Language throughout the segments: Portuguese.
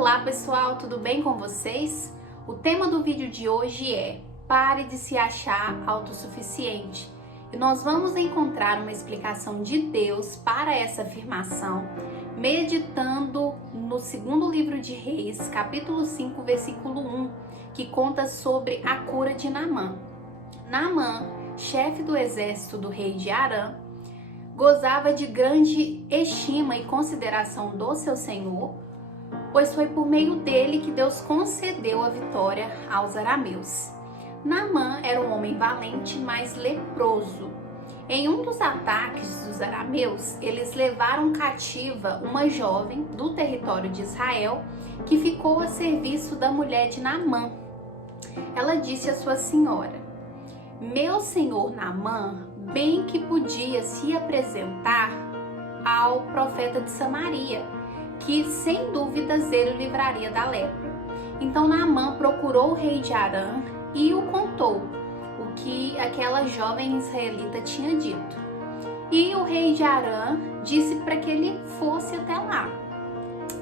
Olá pessoal, tudo bem com vocês? O tema do vídeo de hoje é Pare de se achar autossuficiente. E nós vamos encontrar uma explicação de Deus para essa afirmação, meditando no segundo livro de Reis, capítulo 5, versículo 1, que conta sobre a cura de Naamã. Naamã, chefe do exército do rei de Arã, gozava de grande estima e consideração do seu senhor, pois foi por meio dele que Deus concedeu a vitória aos arameus. Naamã era um homem valente, mas leproso. Em um dos ataques dos arameus, eles levaram cativa uma jovem do território de Israel que ficou a serviço da mulher de Naamã. Ela disse à sua senhora: "Meu senhor Naamã bem que podia se apresentar ao profeta de Samaria, que sem dúvidas ele o livraria da lepra." Então Naamã procurou o rei de Arã e o contou o que aquela jovem israelita tinha dito. E o rei de Arã disse para que ele fosse até lá.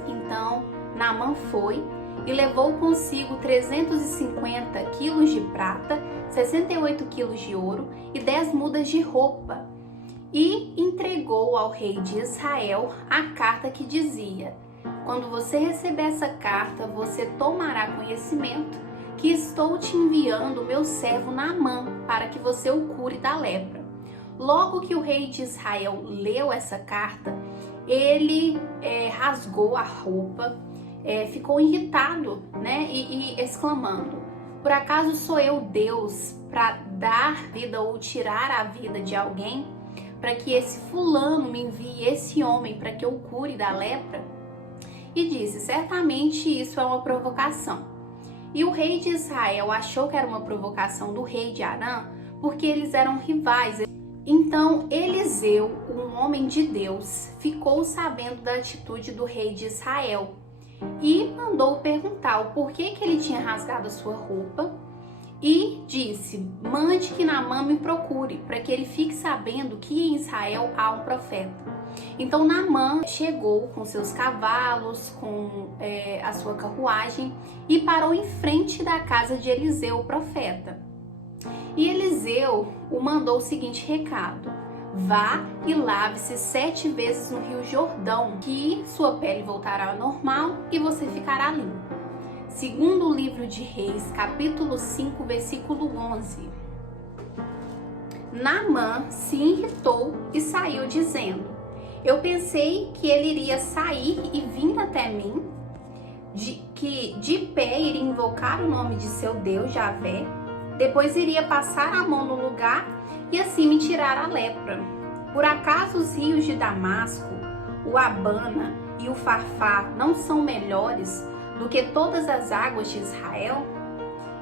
Então Naamã foi e levou consigo 350 quilos de prata, 68 quilos de ouro e 10 mudas de roupa, e entregou ao rei de Israel a carta que dizia: "Quando você receber essa carta, você tomará conhecimento que estou te enviando o meu servo Naamã para que você o cure da lepra." Logo que o rei de Israel leu essa carta, ele rasgou a roupa, ficou irritado, e exclamando: "Por acaso sou eu Deus para dar vida ou tirar a vida de alguém, para que esse fulano me envie esse homem para que eu o cure da lepra?" E disse: "Certamente isso é uma provocação." E o rei de Israel achou que era uma provocação do rei de Arã, porque eles eram rivais. Então Eliseu, um homem de Deus, ficou sabendo da atitude do rei de Israel e mandou perguntar o porquê que ele tinha rasgado a sua roupa, e disse: "Mande que Naamã me procure, para que ele fique sabendo que em Israel há um profeta." Então Naamã chegou com seus cavalos, com a sua carruagem, e parou em frente da casa de Eliseu, o profeta. E Eliseu o mandou o seguinte recado: "Vá e lave-se 7 vezes no rio Jordão, que sua pele voltará ao normal e você ficará limpo." Segundo o livro de Reis, capítulo 5, versículo 11. Naamã se irritou e saiu dizendo: "Eu pensei que ele iria sair e vir até mim, que de pé iria invocar o nome de seu Deus, Javé, depois iria passar a mão no lugar e assim me tirar a lepra. Por acaso os rios de Damasco, o Abana e o Farfar não são melhores do que todas as águas de Israel?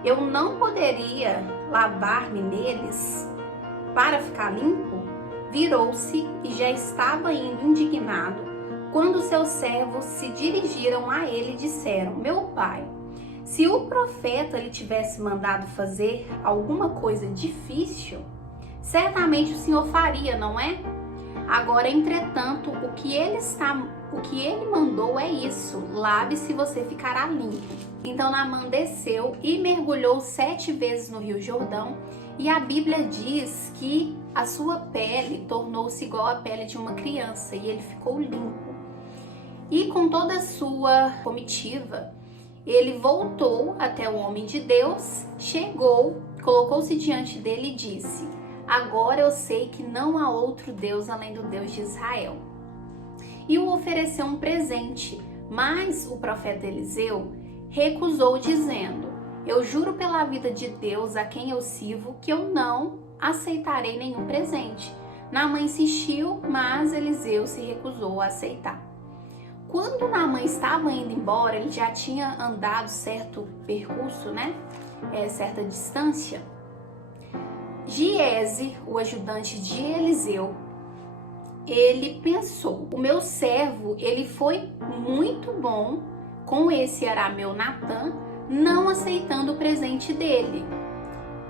Eu não poderia lavar-me neles para ficar limpo?" Virou-se e já estava indo indignado, quando seus servos se dirigiram a ele e disseram: "Meu pai, se o profeta lhe tivesse mandado fazer alguma coisa difícil, certamente o senhor faria, não é? Agora, entretanto, o que ele mandou é isso: lave-se e você ficará limpo." Então Naamã desceu e mergulhou 7 vezes no rio Jordão, e a Bíblia diz que a sua pele tornou-se igual à pele de uma criança e ele ficou limpo. E com toda a sua comitiva, ele voltou até o homem de Deus, chegou, colocou-se diante dele e disse: "Agora eu sei que não há outro Deus além do Deus de Israel." E o ofereceu um presente, mas o profeta Eliseu recusou, dizendo: "Eu juro pela vida de Deus a quem eu sirvo que eu não aceitarei nenhum presente." Naamã insistiu, mas Eliseu se recusou a aceitar. Quando Naamã estava indo embora, ele já tinha andado certo percurso, certa distância. Giese, o ajudante de Eliseu, ele pensou: "O meu servo, ele foi muito bom com esse arameu Natã, não aceitando o presente dele.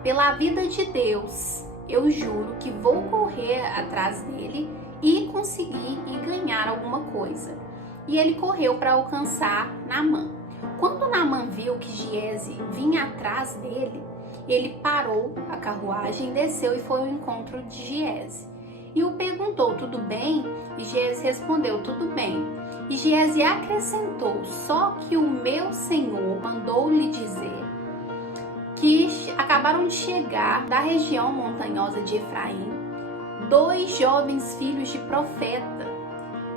Pela vida de Deus, eu juro que vou correr atrás dele e conseguir e ganhar alguma coisa." e ele correu para alcançar Naamã. Quando Naamã viu que Giese vinha atrás dele, ele parou a carruagem, desceu e foi ao encontro de Giese. E o perguntou: tudo bem? E Giese respondeu: tudo bem. E Giese acrescentou: só que o meu senhor mandou lhe dizer que acabaram de chegar da região montanhosa de Efraim 2 jovens filhos de profeta.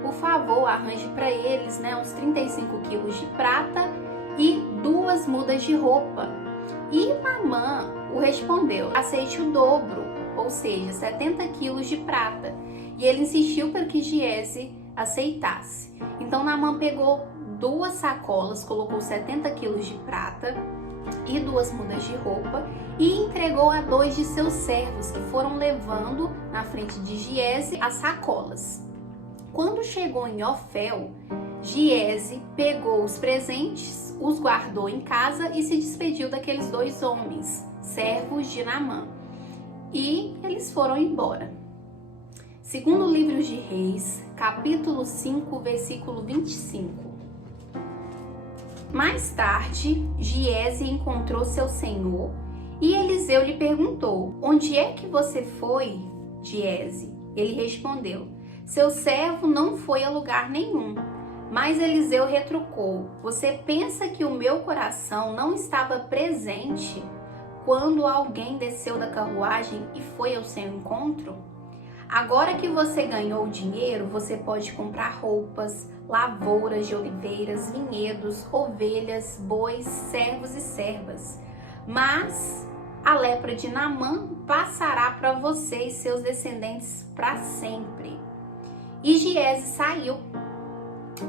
Por favor, arranje para eles uns 35 quilos de prata e 2 mudas de roupa. E Naamã o respondeu: aceite o dobro, ou seja, 70 quilos de prata. E ele insistiu para que Giese aceitasse. Então Naamã pegou 2 sacolas, colocou 70 quilos de prata e 2 mudas de roupa e entregou a 2 de seus servos, que foram levando na frente de Giese as sacolas. Quando chegou em Ofel, Giese pegou os presentes, os guardou em casa e se despediu daqueles 2 homens, servos de Naamã. E eles foram embora. Segundo o livro de Reis, capítulo 5, versículo 25. Mais tarde, Giese encontrou seu senhor e Eliseu lhe perguntou: onde é que você foi, Giese? Ele respondeu: seu servo não foi a lugar nenhum. Mas Eliseu retrucou: você pensa que o meu coração não estava presente quando alguém desceu da carruagem e foi ao seu encontro? Agora que você ganhou dinheiro, você pode comprar roupas, lavouras de oliveiras, vinhedos, ovelhas, bois, servos e servas. Mas a lepra de Naamã passará para você e seus descendentes para sempre. E Giese saiu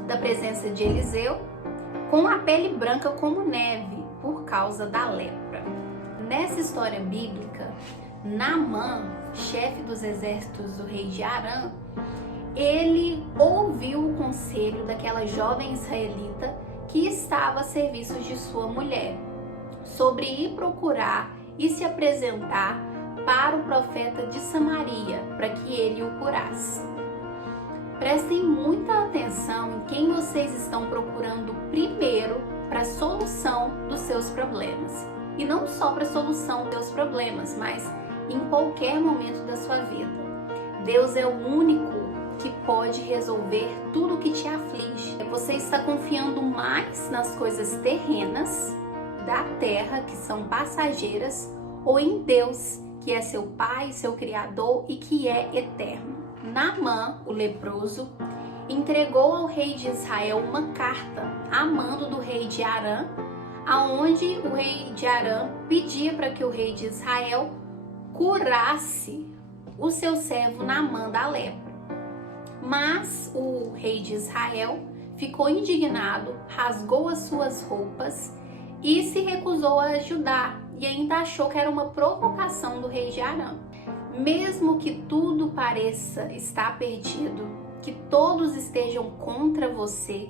da presença de Eliseu com a pele branca como neve por causa da lepra. Nessa história bíblica, Naamã, chefe dos exércitos do rei de Arã, ele ouviu o conselho daquela jovem israelita que estava a serviço de sua mulher, sobre ir procurar e se apresentar para o profeta de Samaria, para que ele o curasse. Prestem muita atenção em quem vocês estão procurando primeiro para a solução dos seus problemas. E não só para a solução dos seus problemas, mas em qualquer momento da sua vida. Deus é o único que pode resolver tudo o que te aflige. Você está confiando mais nas coisas terrenas da terra, que são passageiras, ou em Deus, que é seu Pai, seu Criador e que é eterno. Naamã, o leproso, entregou ao rei de Israel uma carta a mando do rei de Arã, aonde o rei de Arã pedia para que o rei de Israel curasse o seu servo Naamã da lepra. Mas o rei de Israel ficou indignado, rasgou as suas roupas e se recusou a ajudar, e ainda achou que era uma provocação do rei de Arã. Mesmo que tudo pareça estar perdido, que todos estejam contra você,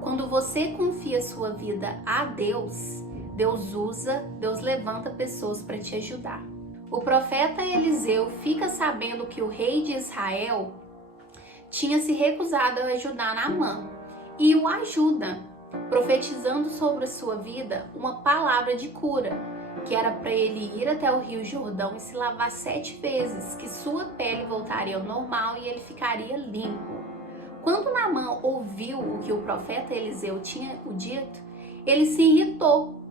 quando você confia sua vida a Deus, Deus levanta pessoas para te ajudar. O profeta Eliseu fica sabendo que o rei de Israel tinha se recusado a ajudar Naamã e o ajuda, profetizando sobre a sua vida uma palavra de cura, que era para ele ir até o rio Jordão e se lavar 7 vezes, que sua pele voltaria ao normal e ele ficaria limpo. Quando Naamã ouviu o que o profeta Eliseu tinha dito, ele se irritou,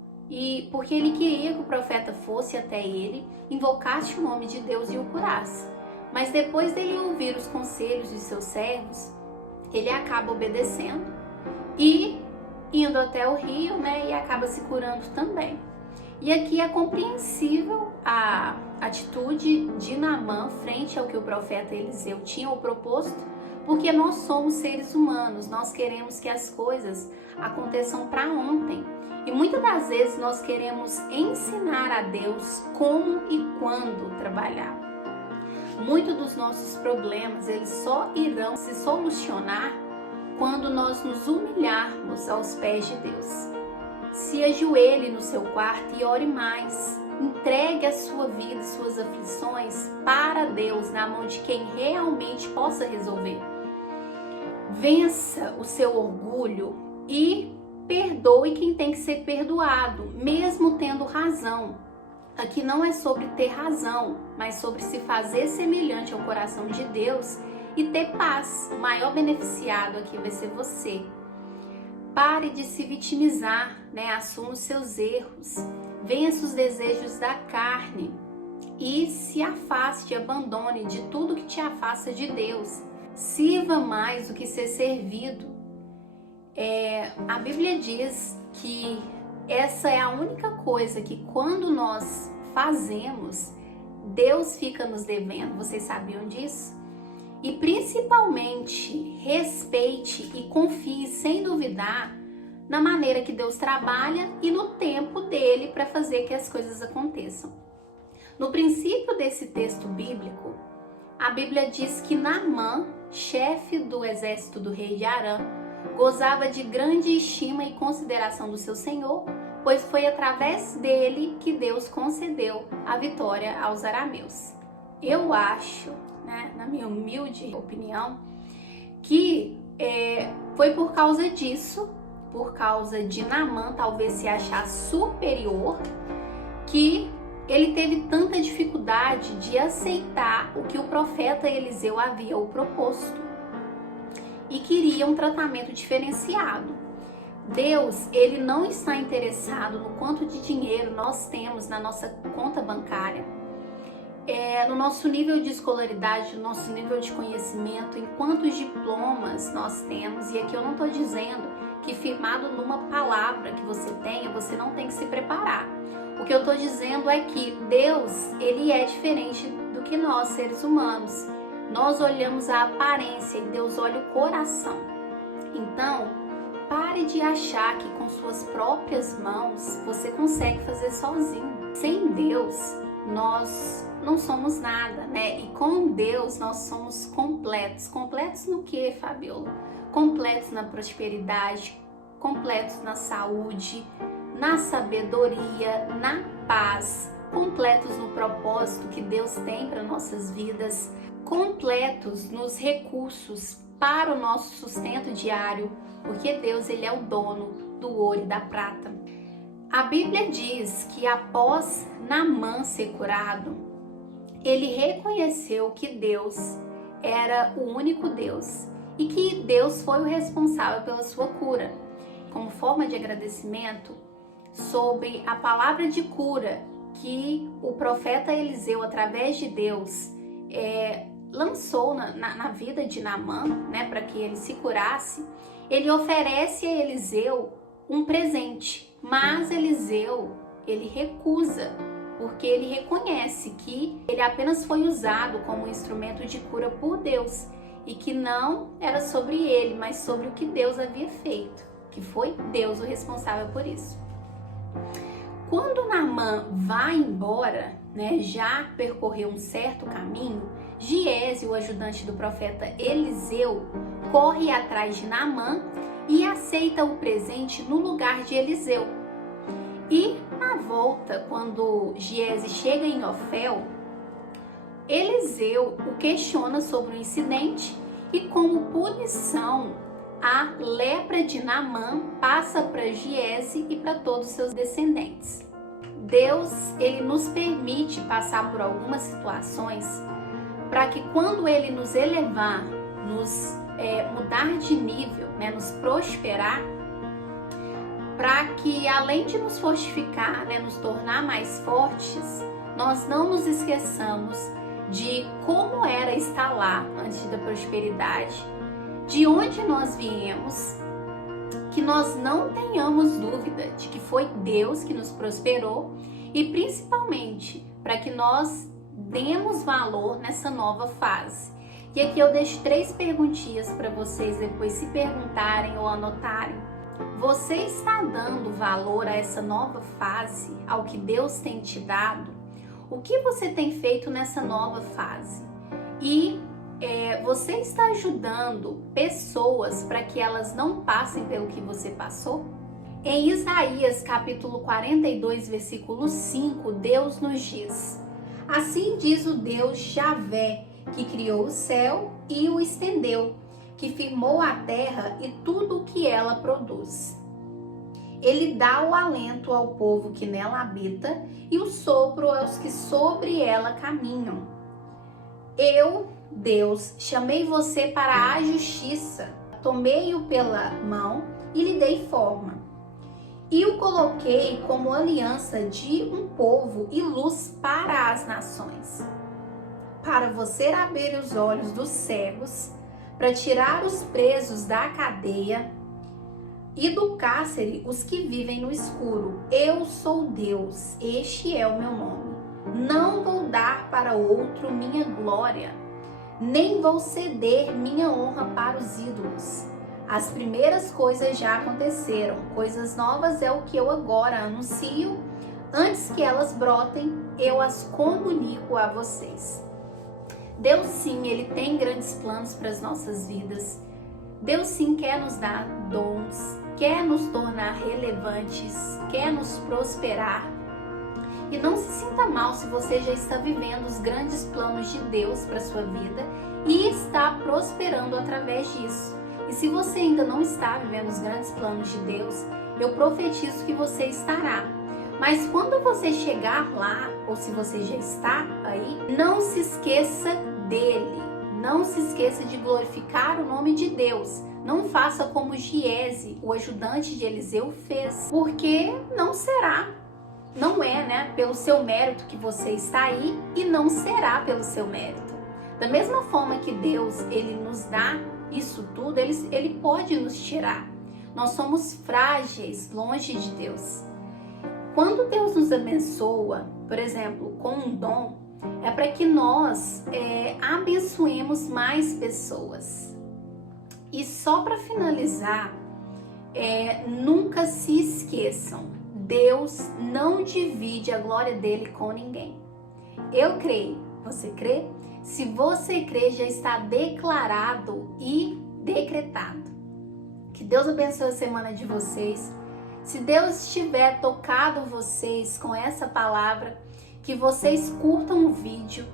porque ele queria que o profeta fosse até ele, invocasse o nome de Deus e o curasse. Mas depois dele ouvir os conselhos de seus servos, ele acaba obedecendo e indo até o rio, e acaba se curando também. E aqui é compreensível a atitude de Naamã frente ao que o profeta Eliseu tinha proposto, porque nós somos seres humanos, nós queremos que as coisas aconteçam para ontem. E muitas das vezes nós queremos ensinar a Deus como e quando trabalhar. Muitos dos nossos problemas, eles só irão se solucionar quando nós nos humilharmos aos pés de Deus. Se ajoelhe no seu quarto e ore mais. Entregue a sua vida e suas aflições para Deus, na mão de quem realmente possa resolver. vença o seu orgulho e perdoe quem tem que ser perdoado, mesmo tendo razão. Aqui não é sobre ter razão, mas sobre se fazer semelhante ao coração de Deus e ter paz. O maior beneficiado aqui vai ser você. Pare de se vitimizar, Assuma os seus erros, vença os desejos da carne e se afaste, abandone de tudo que te afasta de Deus. Sirva mais do que ser servido. A Bíblia diz que essa é a única coisa que quando nós fazemos, Deus fica nos devendo. Vocês sabiam disso? E principalmente, respeite e confie sem duvidar na maneira que Deus trabalha e no tempo dele para fazer que as coisas aconteçam. No princípio desse texto bíblico, a Bíblia diz que Naamã, chefe do exército do rei de Arã, gozava de grande estima e consideração do seu senhor, pois foi através dele que Deus concedeu a vitória aos arameus. Eu acho, na minha humilde opinião, que foi por causa disso, por causa de Naamã talvez se achar superior, que ele teve tanta dificuldade de aceitar o que o profeta Eliseu havia o proposto e queria um tratamento diferenciado. Deus, ele não está interessado no quanto de dinheiro nós temos na nossa conta bancária, no nosso nível de escolaridade, no nosso nível de conhecimento, em quantos diplomas nós temos. E aqui eu não estou dizendo que firmado numa palavra que você tenha, você não tem que se preparar. O que eu estou dizendo é que Deus, ele é diferente do que nós, seres humanos. Nós olhamos a aparência e Deus olha o coração. Então, pare de achar que com suas próprias mãos você consegue fazer sozinho. Sem Deus, nós não somos nada, E com Deus nós somos completos. Completos no quê, Fabiola? Completos na prosperidade, completos na saúde, na sabedoria, na paz, completos no propósito que Deus tem para nossas vidas, completos nos recursos para o nosso sustento diário, porque Deus, ele é o dono do ouro e da prata. A Bíblia diz que após Naamã ser curado, ele reconheceu que Deus era o único Deus e que Deus foi o responsável pela sua cura. Como forma de agradecimento sobre a palavra de cura que o profeta Eliseu, através de Deus, lançou na vida de Naamã, para que ele se curasse, ele oferece a Eliseu um presente, mas Eliseu, ele recusa, porque ele reconhece que ele apenas foi usado como instrumento de cura por Deus e que não era sobre ele, mas sobre o que Deus havia feito, que foi Deus o responsável por isso. Quando Naamã vai embora, já percorreu um certo caminho, Giese, o ajudante do profeta Eliseu, corre atrás de Naamã e aceita o presente no lugar de Eliseu. E na volta, quando Giese chega em Ofel, Eliseu o questiona sobre o incidente e, como punição, a lepra de Naamã passa para Giese e para todos os seus descendentes. Deus, ele nos permite passar por algumas situações para que quando ele nos elevar, nos mudar de nível, nos prosperar, para que além de nos fortificar, nos tornar mais fortes, nós não nos esqueçamos de como era estar lá antes da prosperidade, de onde nós viemos, que nós não tenhamos dúvida de que foi Deus que nos prosperou e principalmente para que nós demos valor nessa nova fase. E aqui eu deixo 3 perguntinhas para vocês depois se perguntarem ou anotarem. Você está dando valor a essa nova fase, ao que Deus tem te dado? O que você tem feito nessa nova fase? E você está ajudando pessoas para que elas não passem pelo que você passou? Em Isaías capítulo 42, versículo 5, Deus nos diz: assim diz o Deus Javé, que criou o céu e o estendeu, que firmou a terra e tudo o que ela produz. Ele dá o alento ao povo que nela habita e o sopro aos que sobre ela caminham. Eu, Deus, chamei você para a justiça, tomei-o pela mão e lhe dei forma. E o coloquei como aliança de um povo e luz para as nações, para você abrir os olhos dos cegos, para tirar os presos da cadeia e do cárcere os que vivem no escuro. Eu sou Deus, este é o meu nome. Não vou dar para outro minha glória, nem vou ceder minha honra para os ídolos. As primeiras coisas já aconteceram, coisas novas é o que eu agora anuncio. Antes que elas brotem, eu as comunico a vocês. Deus sim, Ele tem grandes planos para as nossas vidas. Deus sim quer nos dar dons, quer nos tornar relevantes, quer nos prosperar. E não se sinta mal se você já está vivendo os grandes planos de Deus para a sua vida e está prosperando através disso. E se você ainda não está vivendo os grandes planos de Deus, eu profetizo que você estará. Mas quando você chegar lá, ou se você já está aí, não se esqueça dele. Não se esqueça de glorificar o nome de Deus. Não faça como Giese, o ajudante de Eliseu, fez. Porque não será. Não é, né, pelo seu mérito que você está aí e não será pelo seu mérito. Da mesma forma que Deus, Ele nos dá isso tudo, ele pode nos tirar. Nós somos frágeis longe de Deus. Quando Deus nos abençoa, por exemplo, com um dom, é para que nós abençoemos mais pessoas. E só para finalizar, nunca se esqueçam, Deus não divide a glória dele com ninguém. Eu creio, você crê? Se você crê, já está declarado e decretado. Que Deus abençoe a semana de vocês. Se Deus tiver tocado vocês com essa palavra, que vocês curtam o vídeo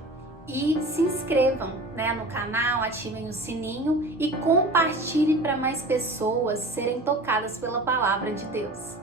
e se inscrevam, né, no canal, ativem o sininho e compartilhem para mais pessoas serem tocadas pela palavra de Deus.